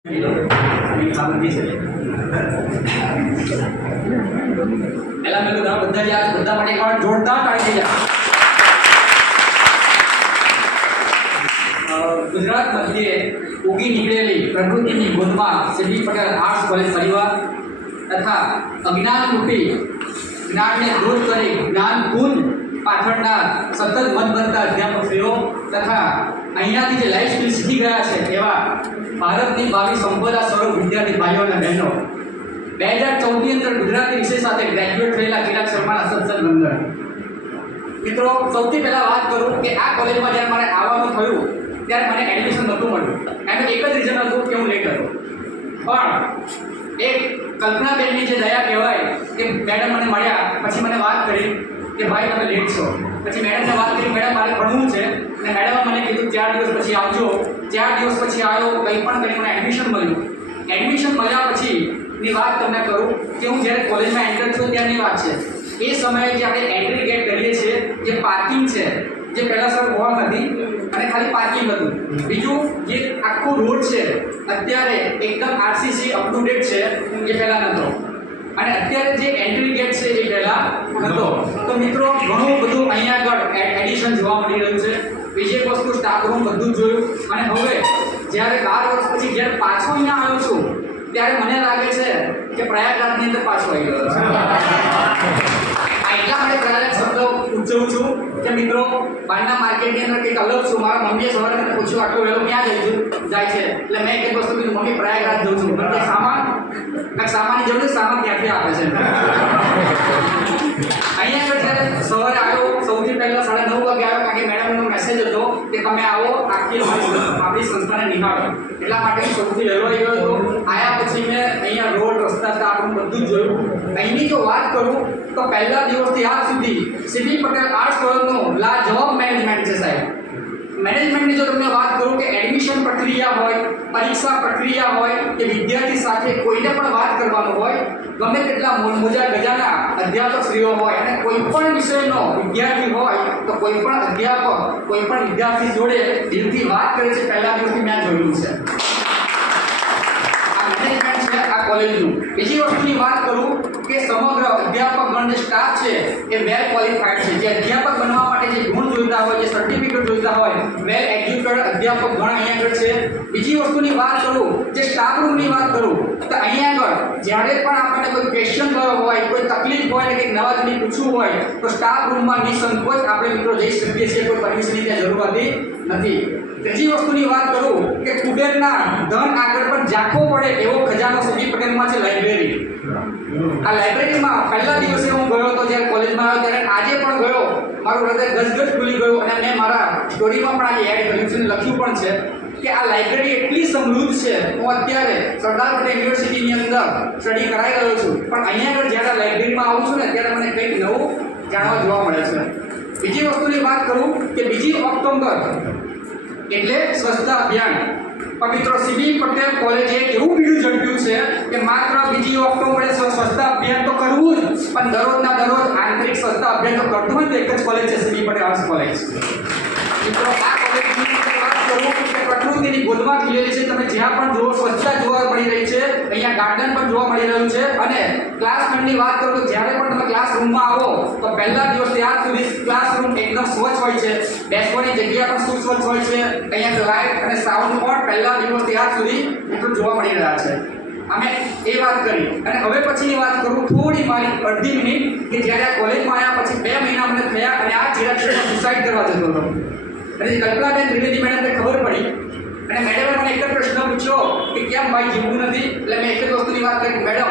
ગુજરાત મધ્યે ઉગી નીકળેલી પ્રકૃતિની ગોદમાં સીબી પટેલ આર્ટ્સ કોલેજ પરિવાર તથા અજ્ઞાનરૂપી જ્ઞાનને દૂર કરી જ્ઞાન પૂન પાછળના સતત મન બનતા અધ્યાપકશ્રીઓ તથા અહીંયાથી જે લાઈફ સ્કિલ શીખી ગયા છે એવા ભારતની ભાવિ સંપદા સ્વરૂપ વિદ્યાર્થી ભાઈઓ અને બહેનો 2014ની અંદર ગુજરાતી વિષય સાથે ગ્રેજ્યુએટ થયેલા ચિરાગ શર્માના સત્સંગ અંદર મિત્રો સૌથી પહેલાં વાત કરું કે આ કોલેજમાં જ્યારે મારે આવવાનું થયું ત્યારે મને એડમિશન નહોતું મળ્યું. એનું એક જ રીઝન હતું કે હું લેટ હતો. પણ એક કલ્પનાબેનની જે દયા કહેવાય કે મેડમ મને મળ્યા પછી મને વાત કરી કે ભાઈ તમે લેટ છો. પછી મેડમને વાત કરી મેડમ મારે ભણવું છે અને મેડમે મને કીધું 4 દિવસ પછી આવજો. 4 દિવસ પછી આવ્યો, કંઈ પણ કરી મને એડમિશન મળ્યું. એડમિશન મળ્યા પછીની વાત તમને કરું કે હું જ્યારે કોલેજમાં એન્ટર થયો ત્યારની વાત છે. એ સમયે જે આપણે એન્ટ્રી ગેટ કરીએ છીએ જે પાર્કિંગ છે જે પહેલાં સર હોલ હતી અને ખાલી પાર્કિંગ હતું. બીજું જે આખો રોડ છે અત્યારે એકદમ આરસીસી અપ ટુ ડેટ છે એ પહેલાં નહોતો અને અત્યારે જે એન્ટ્રી ગેટ છે એ પહેલાં નહોતો. તો મિત્રો ઘણું બધું અહીંયા આગળ એડિશન જોવા મળી રહ્યું છે. બીજી એક વસ્તુ સ્ટાફ રૂમ બધું જોયું અને હવે જ્યારે 12 વર્ષ પછી જ્યારે પાછો અહીંયા આવ્યો છું ત્યારે મને લાગે છે કે પ્રયાગરાજની અંદર પાછો આવી ગયો છે. એટલા માટે પ્રયાગરાજ શબ્દ ઉચ્ચવું છું કે મિત્રો બહારના માર્કેટની અંદર કંઈક અલગ છું. મારા મમ્મીએ સવારે મને પૂછ્યું આટલો વહેલો ક્યાં જાય છે એટલે મેં એક વસ્તુ કીધું મમ્મી પ્રયાગરાજ જઉં છું. કારણ કે સામાનની જરૂર સામાન ત્યાંથી આપે છે. અહીંયા આગળ જ્યારે સવારે આવ્યો સૌથી પહેલાં 9:30 વાગે આવ્યો કારણ કે મેડમનો મેસેજ હતો કે તમે આવો આખી આપણી સંસ્થાને નિહાળો. એટલા માટે હું સૌથી વહેલો આવી ગયો હતો. આવ્યા પછી મેં અહીંયા રોડ રસ્તા આપણું બધું જ જોયું. અહીંની જો વાત કરું તો પહેલા દિવસથી આજ સુધી સીબી પટેલ આર્ટ્સ કોલેજનું લાજવાબ મેનેજમેન્ટ છે સાહેબ. મેનેજમેન્ટની જો તમને વાત કરું કે એડમિશન પ્રક્રિયા હોય, પરીક્ષા પ્રક્રિયા હોય કે વિદ્યાર્થી સાથે કોઈને પણ વાત કરવાનું હોય, ગમે તેટલા મોજા ગજાના અધ્યાપકશ્રીઓ હોય અને કોઈ પણ વિષયનો વિદ્યાર્થી હોય તો કોઈ પણ અધ્યાપક કોઈ પણ વિદ્યાર્થી જોડે દિલથી વાત કરે છે. પહેલા દિવસથી મેં જોયું છે. આ મેનેજમેન્ટ છે આ કોલેજનું. બીજી વસ્તુની વાત કરું કે સમગ્ર અધ્યાપકગણ જે સ્ટાફ છે એ વેલ ક્વોલિફાઈડ છે. જે અધ્યાપક બનવા માટે જે ગુણ જોઈતા હોય, જે સર્ટિફિકેટ જોઈતા હોય, વેલ એજ્યુકેટેડ અધ્યાપક ગણ અહીંયા આગળ છે. બીજી વસ્તુની વાત કરું જે સ્ટાફ રૂમની વાત કરું તો અહીંયા આગળ જ્યારે પણ આપણને કોઈ ક્વેશ્ચન થયો હોય, કોઈ તકલીફ હોય ને કંઈક નવા જૂની પૂછવું હોય તો સ્ટાફ રૂમમાં નિસંકોચ આપણે મિત્રો જઈ શકીએ છીએ. કોઈ પરમિશનની ત્યાં જરૂર હોતી નથી. ત્રીજી વસ્તુની વાત કરું કે કુબેરના ધન આગળ પણ ઝાંખવો પડે એવો ખજાનો સીબી પટેલમાં છે લાઇબ્રેરી. આ લાઇબ્રેરીમાં પહેલા દિવસે હું ગયો હતો જ્યારે કોલેજમાં આવ્યો ત્યારે આજે પણ ગયો. મારું હૃદય ગજગજ ખુલી ગયું અને મેં મારા સ્ટોરીમાં પણ આજે એડ કર્યું છે અને લખ્યું પણ છે કે આ લાઇબ્રેરી એટલી સમૃદ્ધ છે. હું અત્યારે સરદાર પટેલ યુનિવર્સિટીની અંદર સ્ટડી કરાઈ રહ્યો છું પણ અહીંયા આગળ જ્યારે લાઇબ્રેરીમાં આવું છું ને ત્યારે મને કંઈક નવું જાણવા જોવા મળે છે. બીજી વસ્તુની વાત કરું કે 2 ઓક્ટોબર એટલે સ્વચ્છતા અભિયાન. પણ મિત્રો સીબી પટેલ કોલેજે એવું બીડું ઝડપ્યું છે કે માત્ર 2 ઓક્ટોબરે સ્વચ્છતા અભિયાન તો કરવું જ પણ દરરોજના દરરોજ આંતરિક સ્વચ્છતા અભિયાન તો કરતું હોય તો એક જ કોલેજ છે સીબી પટેલ આર્ટ્સ કોલેજ. મિત્રો આ કોલેજની વાત કરું કે પ્રકૃતિની ગોદમાં ખીલેલી છે. તમે જ્યાં પણ જુઓ સ્વચ્છતા જોવા મળી રહી છે. અહીંયા ગાર્ડન પણ જોવા મળી રહ્યું છે અને ક્લાસરૂમની વાત કરું તો જ્યારે પણ તમે ક્લાસરૂમમાં આવો તો પહેલા દિવસથી આજ સુધી ક્લાસરૂમ એકદમ સ્વચ્છ હોય છે. બેસવાની જગ્યા પણ સ્વચ્છ હોય છે. અહીંયા લાઇટ અને સાઉન્ડ પણ પહેલા દિવસથી આજ સુધી મિત્રો જોવા મળી રહ્યા છે. અમે એ વાત કરી અને હવે પછીની વાત કરું થોડી મારી અડધી મિનિટ કે જ્યારે આ કોલેજમાં આવ્યા પછી 2 મહિના મને થયા અને આ ચિરાગ શર્મા સુસાઇડ કરવા જતો હતો અને કલ્પનાબેન ત્રિવેદી મેડમને ખબર પડી અને મેડમે મને એક જ પ્રશ્ન પૂછ્યો કે કેમ ભાઈ જીવવું નથી. એટલે મેં એક જ વસ્તુની વાત કરી મેડમ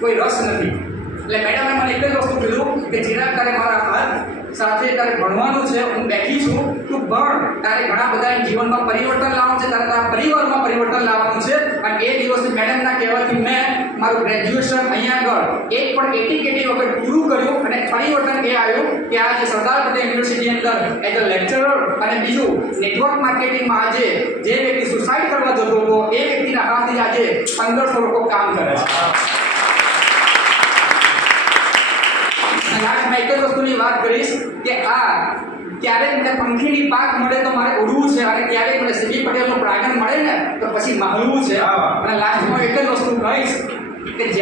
કોઈ રસ નથી. એટલે મેડમે મને એક જ વસ્તુ કીધું કે ચિરાગ તારે મારા હાથ સાથે તારે ભણવાનું છે, હું બેઠી છું, તું ભણ. તારે ઘણા બધા જીવનમાં પરિવર્તન લાવવાનું છે, તારે તારા પરિવારમાં પરિવર્તન લાવવાનું છે. અને એ દિવસથી મેડમના કહેવાથી મેં મારું ગ્રેજ્યુએશન અહીંયા આગળ એક પણ 80 વખત પૂરું કર્યું અને પરિવર્તન એ આવ્યું કે આજે સરદાર પટેલ યુનિવર્સિટી અંદર એઝ અ લેક્ચરર અને બીજું નેટવર્ક માર્કેટિંગમાં આજે જે વ્યક્તિ સુસાઇડ કરવા જતો હતો એ વ્યક્તિના હાથથી આજે 1500 લોકો કામ કરે છે. લાસ્ટમાં એક જ વસ્તુની વાત કરીશ કે આ ક્યારેક મને પંખીની પાક મળે તો મારે ઉડવું છે, અને ક્યારેક મને સીબી પટેલનું પ્રાગણ મળે ને તો પછી માહલવું છે. અને લાસ્ટમાં એક જ વસ્તુ કહીશ કે